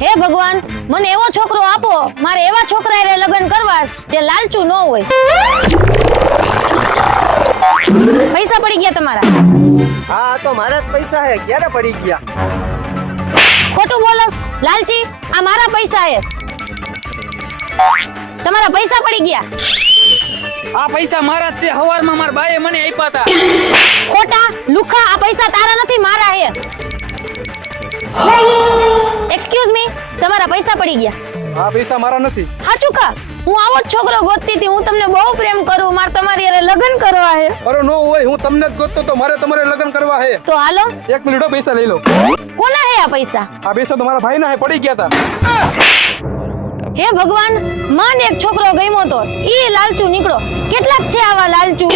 હે ભગવાન, મને એવો છોકરો આપો, મારે એવા છોકરા હારે લગ્ન કરવા જે લાલચુ ન હોય. પૈસા પડી ગયા તમારા? હા તો મારા જ પૈસા હે, ક્યારે પડી ગયા? ખોટું બોલસ લાલચી, આ મારા પૈસા હે. તમારા પૈસા પડી ગયા? આ પૈસા મારા જ છે, હવારમાં મારા બાએ મને આપ્યા હતા. ખોટા લુખા, આ પૈસા તારા નથી, મારા હે. એક્સક્યુઝ મી, તમારા પૈસા પડી ગયા? આ પૈસા મારા નથી. હાચું કા? હું આવો જ છોકરો ગોતતી હતી, હું તમને બહુ પ્રેમ કરું, મારે તમારી હારે લગ્ન કરવા હે. અરે નો હોય, હું તમને જ ગોતતો તો મારે તમારે લગ્ન કરવા હે. તો હાલો. એક મિનિટ હો, પૈસા લઈ લો. કોના હે આ પૈસા? આ પૈસા તો મારા ભાઈના હે, પડી ગયા હતા. હે ભગવાન, માન એક છોકરો ગમ્યો તો ઈ લાલચુ નીકળો. કેટલાક છે આવા લાલચુ?